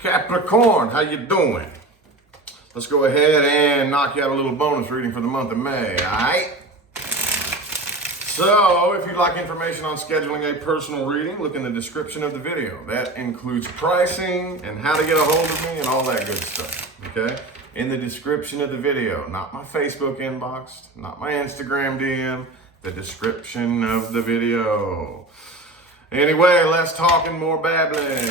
Capricorn, how you doing? Let's go ahead and knock you out a little bonus reading for the month of May, all right? So, if you'd like information on scheduling a personal reading, look in the description of the video. That includes pricing and how to get a hold of me and all that good stuff, okay? In the description of the video, not my Facebook inbox, not my Instagram DM, the description of the video. Anyway, less talking, more babbling.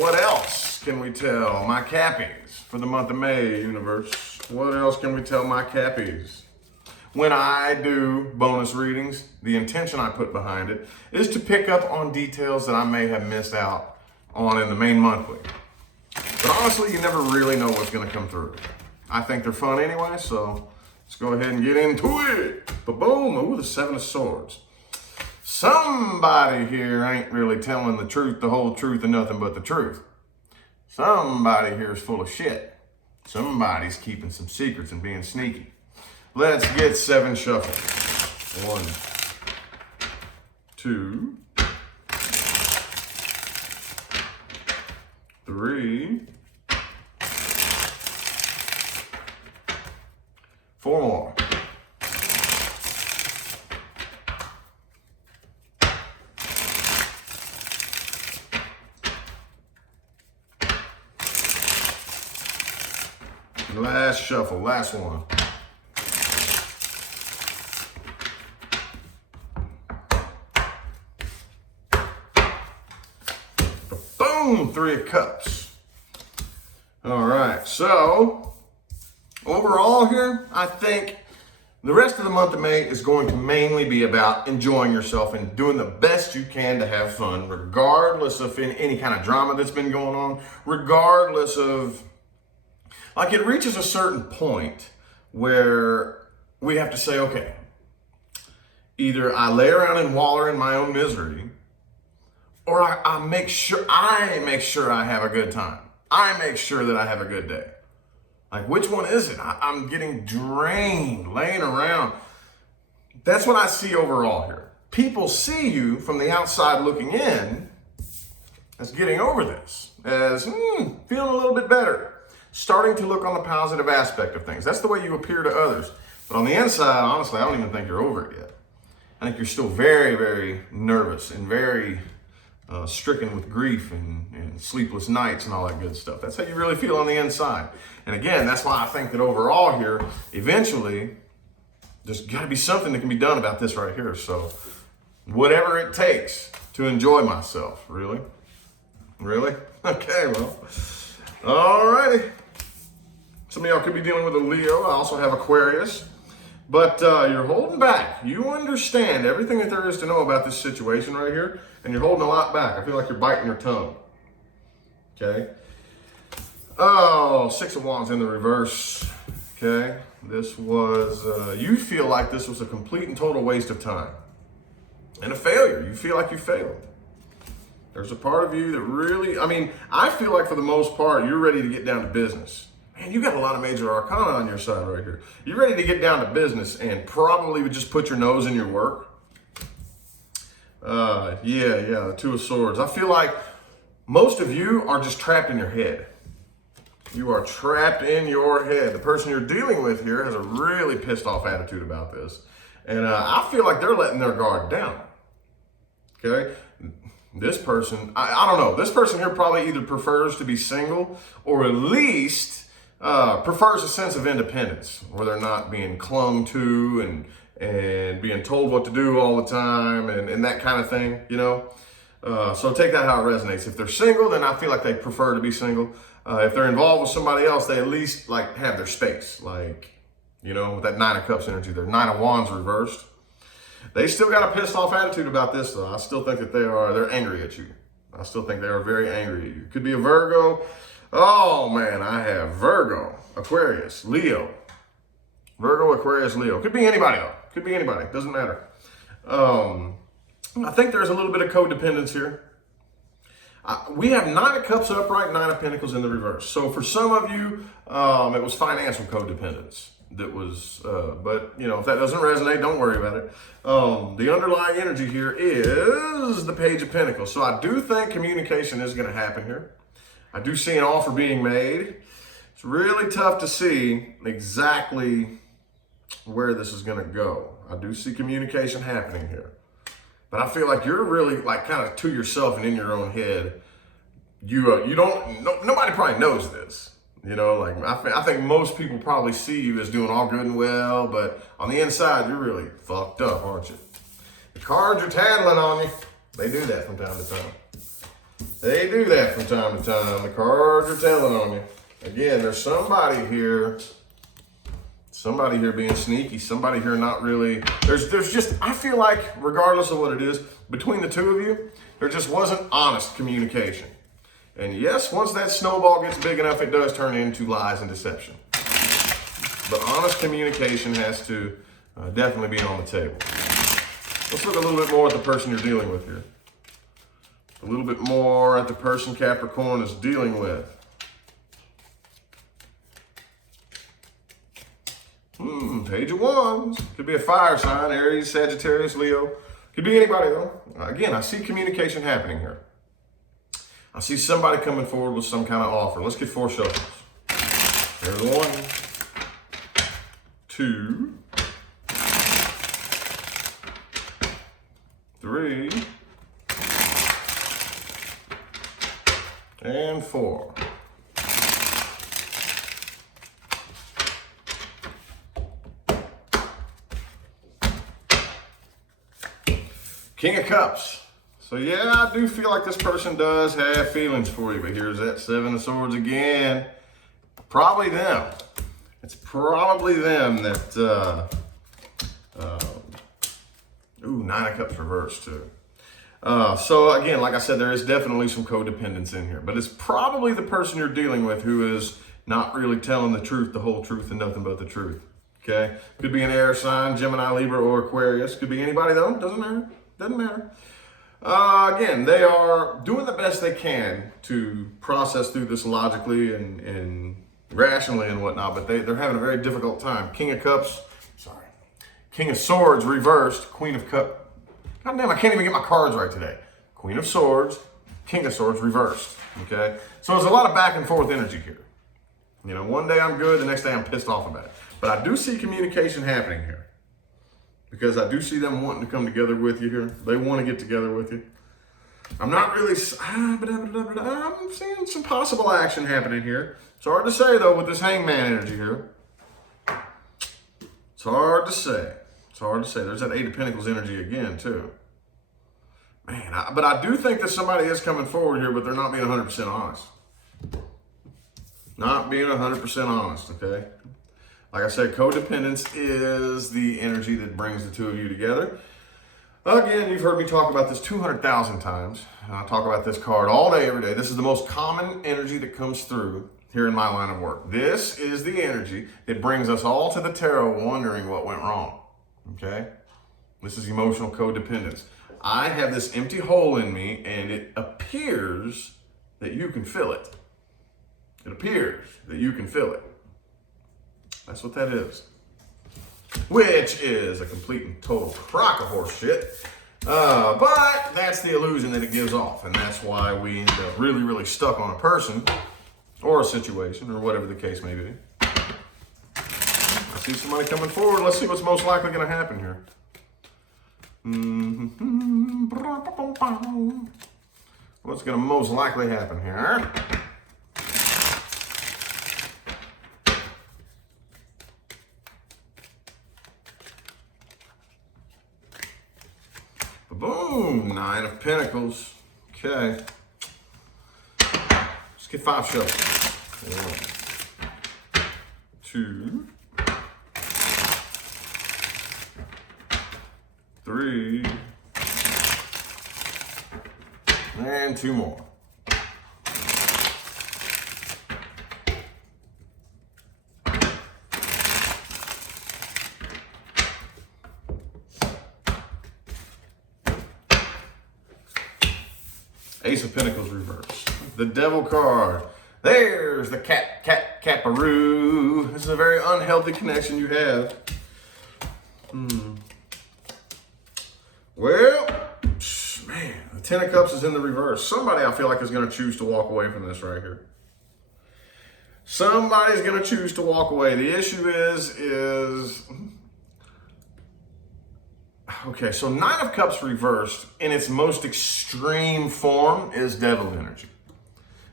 What else can we tell my Cappies for the month of May, universe? What else can we tell my Cappies? When I do bonus readings, the intention I put behind it is to pick up on details that I may have missed out on in the main monthly. But honestly, you never really know what's going to come through. I think they're fun anyway, so let's go ahead and get into it. Ba-boom! Ooh, the Seven of Swords. Somebody here ain't really telling the truth, the whole truth, and nothing but the truth. Somebody here is full of shit. Somebody's keeping some secrets and being sneaky. Let's get 7 shuffled. 1, 2, 3, 4 more. Last shuffle, last one. Boom, 3 of Cups. All right, so overall here, I think the rest of the month of May is going to mainly be about enjoying yourself and doing the best you can to have fun, regardless of any kind of drama that's been going on, regardless of, like, it reaches a certain point where we have to say, okay, either I lay around and waller in my own misery, or I make sure I have a good time. I make sure that I have a good day. Like, which one is it? I'm getting drained, laying around. That's what I see overall here. People see you from the outside looking in as getting over this, as feeling a little bit better, starting to look on the positive aspect of things. That's the way you appear to others. But on the inside, honestly, I don't even think you're over it yet. I think you're still very, very nervous and very stricken with grief and sleepless nights and all that good stuff. That's how you really feel on the inside. And again, that's why I think that overall here, eventually, there's got to be something that can be done about this right here. So whatever it takes to enjoy myself. Really? Really? Okay, well, all righty. Some of y'all could be dealing with a Leo. I also have Aquarius. But you're holding back. You understand everything that there is to know about this situation right here, and you're holding a lot back. I feel like you're biting your tongue. Okay? Oh, 6 of Wands in the reverse. Okay? This was, you feel like this was a complete and total waste of time. And a failure. You feel like you failed. There's a part of you that really, I feel like for the most part, you're ready to get down to business. Man, you got a lot of major arcana on your side right here. You're ready to get down to business and probably would just put your nose in your work. The 2 of Swords. I feel like most of you are just trapped in your head. You are trapped in your head. The person you're dealing with here has a really pissed off attitude about this. And I feel like they're letting their guard down. Okay? This person, I don't know. This person here probably either prefers to be single or at least prefers a sense of independence where they're not being clung to and being told what to do all the time and that kind of thing, you know? So take that how it resonates. If they're single, then I feel like they prefer to be single. If they're involved with somebody else, they at least like have their space. Like, you know, with that 9 of Cups energy there, 9 of Wands reversed. They still got a pissed off attitude about this though. I still think that they're angry at you. I still think they are very angry at you. Could be a Virgo. Oh man, I have Virgo, Aquarius, Leo. Virgo, Aquarius, Leo. Could be anybody though. Could be anybody. Doesn't matter. I think there's a little bit of codependence here. We have 9 of Cups upright, 9 of Pentacles in the reverse. So for some of you, it was financial codependence. That was, but you know, if that doesn't resonate, don't worry about it. The underlying energy here is the Page of Pentacles. So I do think communication is going to happen here. I do see an offer being made. It's really tough to see exactly where this is going to go. I do see communication happening here. But I feel like you're really like kind of to yourself and in your own head. You don't, nobody probably knows this. You know, like I think most people probably see you as doing all good and well, but on the inside, you're really fucked up, aren't you? The cards are tattling on you. They do that from time to time. They do that from time to time. The cards are telling on you. Again, there's somebody here being sneaky, somebody here not really, there's just, I feel like regardless of what it is, between the two of you, there just wasn't honest communication. And yes, once that snowball gets big enough, it does turn into lies and deception. But honest communication has to definitely be on the table. Let's look a little bit more at the person you're dealing with here. A little bit more at the person Capricorn is dealing with. Page of Wands. Could be a fire sign, Aries, Sagittarius, Leo. Could be anybody though. Again, I see communication happening here. I see somebody coming forward with some kind of offer. Let's get 4 shuffles. There's 1, 2, 3, and 4. King of Cups. So yeah, I do feel like this person does have feelings for you, but here's that 7 of Swords again. Probably them. It's probably them that, 9 of Cups reversed too. So again, like I said, there is definitely some codependence in here, but it's probably the person you're dealing with who is not really telling the truth, the whole truth, and nothing but the truth. Okay? Could be an air sign, Gemini, Libra, or Aquarius. Could be anybody though. Doesn't matter. Doesn't matter. Again, they are doing the best they can to process through this logically and rationally and whatnot, but they're having a very difficult time. King of Cups, King of Swords reversed, Queen of Cups. God damn, I can't even get my cards right today. Queen of Swords, King of Swords reversed, okay? So there's a lot of back and forth energy here. You know, one day I'm good, the next day I'm pissed off about it. But I do see communication happening here. Because I do see them wanting to come together with you here. They want to get together with you. I'm not really, I'm seeing some possible action happening here. It's hard to say though with this Hangman energy here. It's hard to say. It's hard to say. There's that 8 of Pentacles energy again too. Man, but I do think that somebody is coming forward here, but they're not being 100% honest. Not being 100% honest, okay? Like I said, codependence is the energy that brings the two of you together. Again, you've heard me talk about this 200,000 times. I talk about this card all day, every day. This is the most common energy that comes through here in my line of work. This is the energy that brings us all to the tarot wondering what went wrong, okay? This is emotional codependence. I have this empty hole in me, and it appears that you can fill it. It appears that you can fill it. That's what that is. Which is a complete and total crock of horse shit. But that's the illusion that it gives off. And that's why we end up really, really stuck on a person or a situation or whatever the case may be. I see somebody coming forward. Let's see what's most likely going to happen here. What's going to most likely happen here? Boom, 9 of Pentacles. Okay. Let's get 5 shovels. 1, 2, 3, and 2 more. Ace of Pentacles reversed. The Devil card. There's the Caparoo. This is a very unhealthy connection you have. Well, man, The Ten of Cups is in the reverse. Somebody I feel like is going to choose to walk away from this right here. Somebody's going to choose to walk away. The issue is okay, so Nine of Cups reversed in its most extreme form is Devil energy.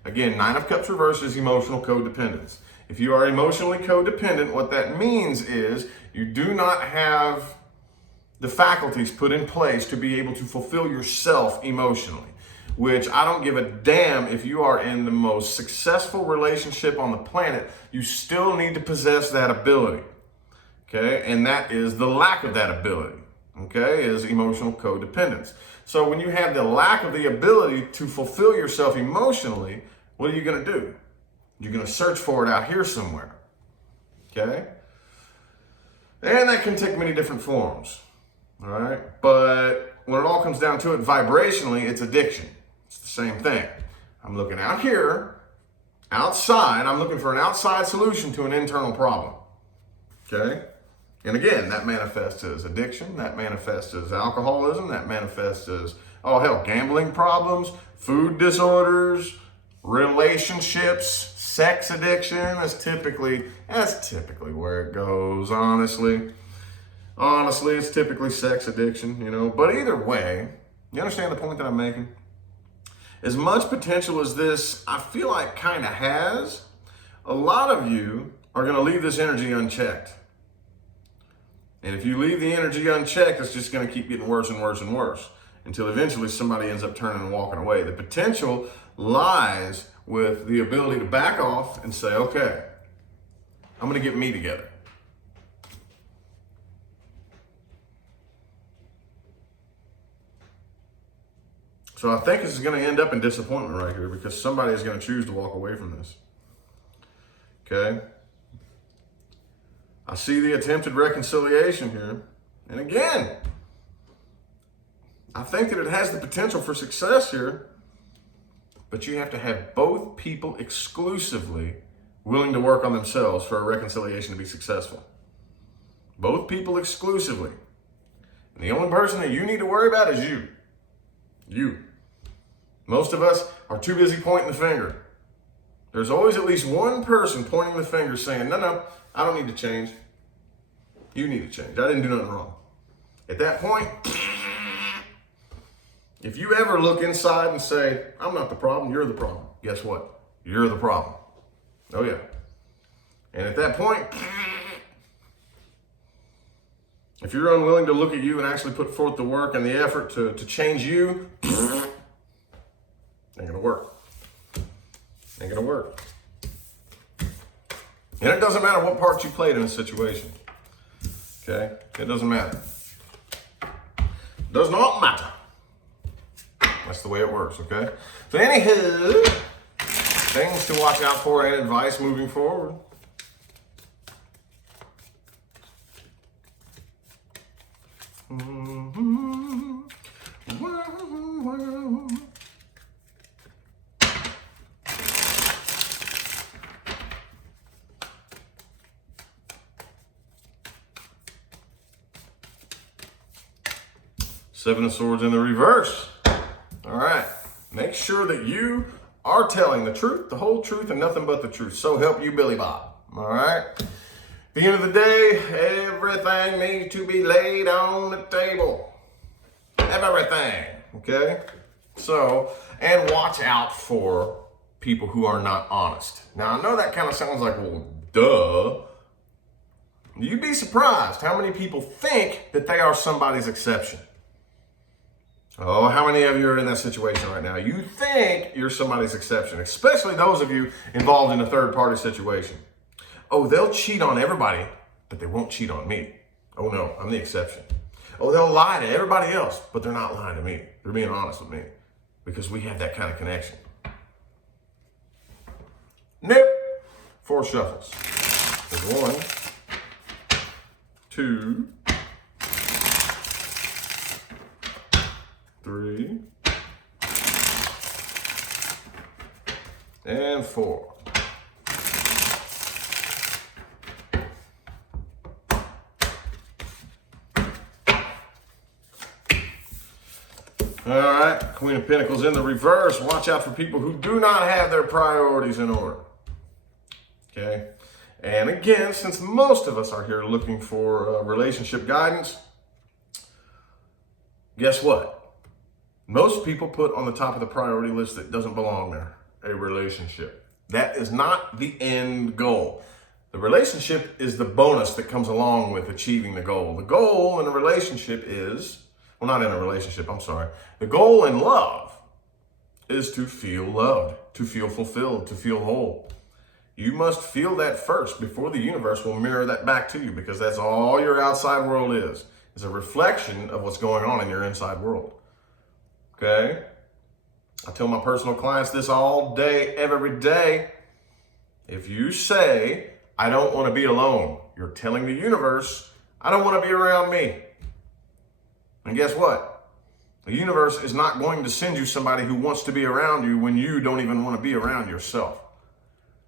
Again, Nine of Cups reversed is emotional codependence. If you are emotionally codependent, what that means is you do not have the faculties put in place to be able to fulfill yourself emotionally, which I don't give a damn if you are in the most successful relationship on the planet, you still need to possess that ability, okay? And that is the lack of that ability, okay, is emotional codependence. So when you have the lack of the ability to fulfill yourself emotionally, what are you gonna do? You're gonna search for it out here somewhere, okay? And that can take many different forms, all right? But when it all comes down to it, vibrationally, it's addiction. It's the same thing. I'm looking out here, outside, I'm looking for an outside solution to an internal problem, okay? And again, that manifests as addiction, that manifests as alcoholism, that manifests as, oh hell, gambling problems, food disorders, relationships, sex addiction. That's typically where it goes, honestly. Honestly, it's typically sex addiction, you know. But either way, you understand the point that I'm making? As much potential as this, I feel like kind of has, a lot of you are going to leave this energy unchecked. And if you leave the energy unchecked, it's just going to keep getting worse and worse and worse until eventually somebody ends up turning and walking away. The potential lies with the ability to back off and say, okay, I'm going to get me together. So I think this is going to end up in disappointment right here because somebody is going to choose to walk away from this. Okay? I see the attempted reconciliation here. And again, I think that it has the potential for success here, but you have to have both people exclusively willing to work on themselves for a reconciliation to be successful. Both people exclusively. And the only person that you need to worry about is you. You. Most of us are too busy pointing the finger. There's always at least one person pointing the finger saying, no, I don't need to change. You need to change. I didn't do nothing wrong. At that point, if you ever look inside and say, I'm not the problem, you're the problem. Guess what? You're the problem. Oh yeah. And at that point, if you're unwilling to look at you and actually put forth the work and the effort to change you, ain't gonna work. Ain't gonna work. And it doesn't matter what part you played in a situation. Okay? It doesn't matter. Does not matter. That's the way it works, okay? So anywho, things to watch out for and advice moving forward. Seven of Swords in the reverse. All right. Make sure that you are telling the truth, the whole truth, and nothing but the truth. So help you, Billy Bob. All right. At the end of the day, everything needs to be laid on the table. Everything. Okay? So, and watch out for people who are not honest. Now, I know that kind of sounds like, well, duh. You'd be surprised how many people think that they are somebody's exception. Oh, how many of you are in that situation right now? You think you're somebody's exception, especially those of you involved in a third-party situation. Oh, they'll cheat on everybody, but they won't cheat on me. Oh no, I'm the exception. Oh, they'll lie to everybody else, but they're not lying to me. They're being honest with me because we have that kind of connection. Nope. 4 shuffles. There's 1, 2, 3, and 4. All right. Queen of Pentacles in the reverse. Watch out for people who do not have their priorities in order. Okay? And again, since most of us are here looking for relationship guidance, guess what? Most people put on the top of the priority list that doesn't belong there, a relationship. That is not the end goal. The relationship is the bonus that comes along with achieving the goal. The goal in a relationship is, well, not in a relationship, I'm sorry. The goal in love is to feel loved, to feel fulfilled, to feel whole. You must feel that first before the universe will mirror that back to you, because that's all your outside world is. It's a reflection of what's going on in your inside world. Okay? I tell my personal clients this all day, every day. If you say, I don't want to be alone, you're telling the universe, I don't want to be around me. And guess what? The universe is not going to send you somebody who wants to be around you when you don't even want to be around yourself.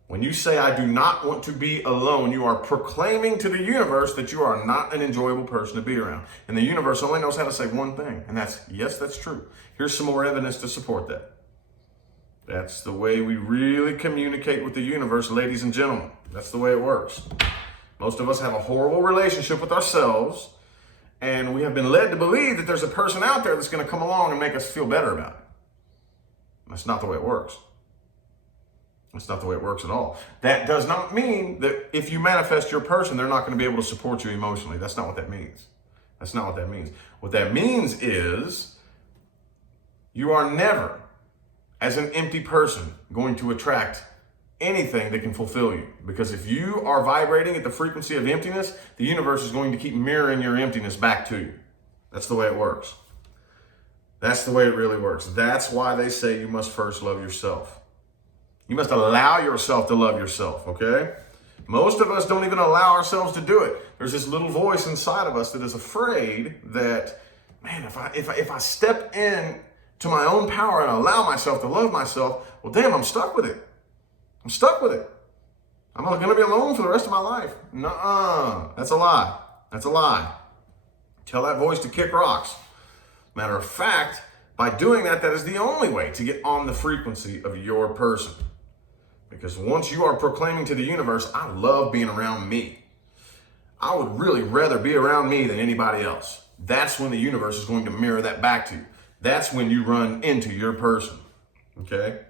When you say, I do not want to be alone, you are proclaiming to the universe that you are not an enjoyable person to be around. And the universe only knows how to say one thing, and that's, yes, that's true. Here's some more evidence to support that. That's the way we really communicate with the universe, ladies and gentlemen. That's the way it works. Most of us have a horrible relationship with ourselves, and we have been led to believe that there's a person out there that's going to come along and make us feel better about it. That's not the way it works. That's not the way it works at all. That does not mean that if you manifest your person, they're not going to be able to support you emotionally. That's not what that means. That's not what that means. What that means is you are never, as an empty person, going to attract anything that can fulfill you. Because if you are vibrating at the frequency of emptiness, the universe is going to keep mirroring your emptiness back to you. That's the way it works. That's the way it really works. That's why they say you must first love yourself. You must allow yourself to love yourself, okay? Most of us don't even allow ourselves to do it. There's this little voice inside of us that is afraid that, man, if I step in to my own power and allow myself to love myself, well, damn, I'm stuck with it. I'm stuck with it. I'm going to be alone for the rest of my life. Nuh-uh. That's a lie. That's a lie. Tell that voice to kick rocks. Matter of fact, by doing that, that is the only way to get on the frequency of your person. Because once you are proclaiming to the universe, I love being around me. I would really rather be around me than anybody else. That's when the universe is going to mirror that back to you. That's when you run into your person, okay?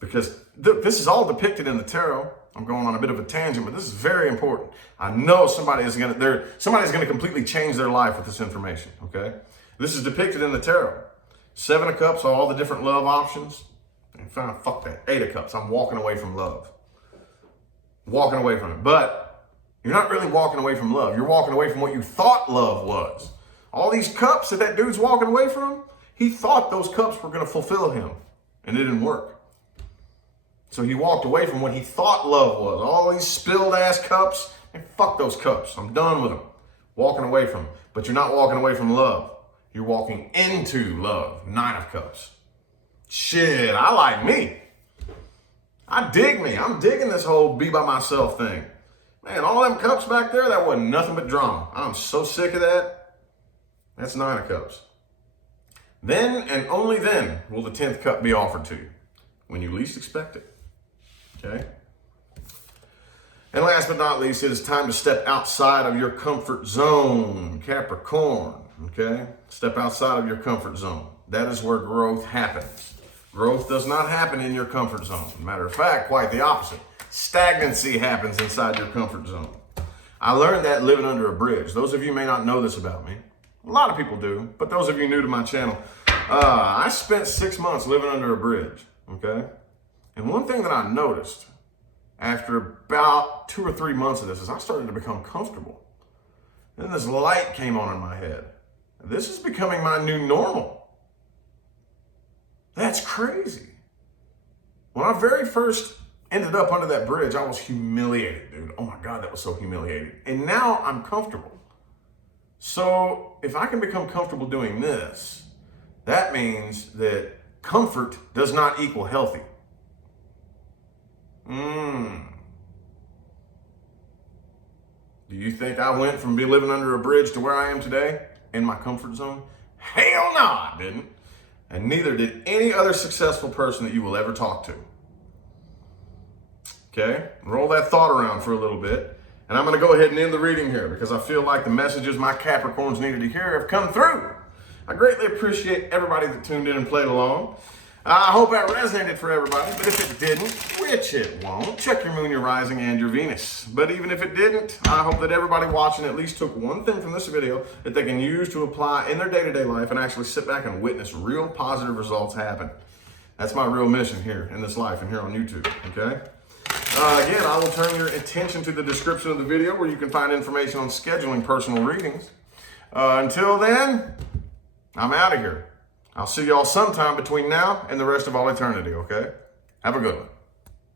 Because this is all depicted in the tarot. I'm going on a bit of a tangent, but this is very important. I know somebody's going to completely change their life with this information, okay? This is depicted in the tarot. 7 of Cups, all the different love options. And fine, fuck that. 8 of Cups, I'm walking away from love. Walking away from it. But you're not really walking away from love. You're walking away from what you thought love was. All these cups that dude's walking away from, he thought those cups were going to fulfill him. And it didn't work. So he walked away from what he thought love was. All these spilled ass cups, and fuck those cups. I'm done with them. Walking away from them. But you're not walking away from love. You're walking into love. 9 of Cups. Shit, I like me. I dig me. I'm digging this whole be by myself thing. Man, all them cups back there, that wasn't nothing but drama. I'm so sick of that. That's 9 of Cups. Then and only then will the 10th cup be offered to you. When you least expect it. Okay? And last but not least, it is time to step outside of your comfort zone, Capricorn. Okay? Step outside of your comfort zone. That is where growth happens. Growth does not happen in your comfort zone. Matter of fact, quite the opposite. Stagnancy happens inside your comfort zone. I learned that living under a bridge. Those of you may not know this about me. A lot of people do, but those of you new to my channel, I spent 6 months living under a bridge, okay? And one thing that I noticed after about 2 or 3 months of this is I started to become comfortable. Then this light came on in my head. This is becoming my new normal. That's crazy. When I very first ended up under that bridge, I was humiliated, dude. Oh my God, that was so humiliating. And now I'm comfortable. So if I can become comfortable doing this, that means that comfort does not equal healthy. Do you think I went from living under a bridge to where I am today in my comfort zone? Hell no, I didn't. and neither did any other successful person that you will ever talk to. Okay, roll that thought around for a little bit. And I'm going to go ahead and end the reading here because I feel like the messages my Capricorns needed to hear have come through. I greatly appreciate everybody that tuned in and played along. I hope that resonated for everybody, but if it didn't, which it won't, check your moon, your rising, and your Venus. But even if it didn't, I hope that everybody watching at least took one thing from this video that they can use to apply in their day-to-day life and actually sit back and witness real positive results happen. That's my real mission here in this life and here on YouTube, okay? Again, I will turn your attention to the description of the video where you can find information on scheduling personal readings. Until then, I'm out of here. I'll see y'all sometime between now and the rest of all eternity, okay? Have a good one.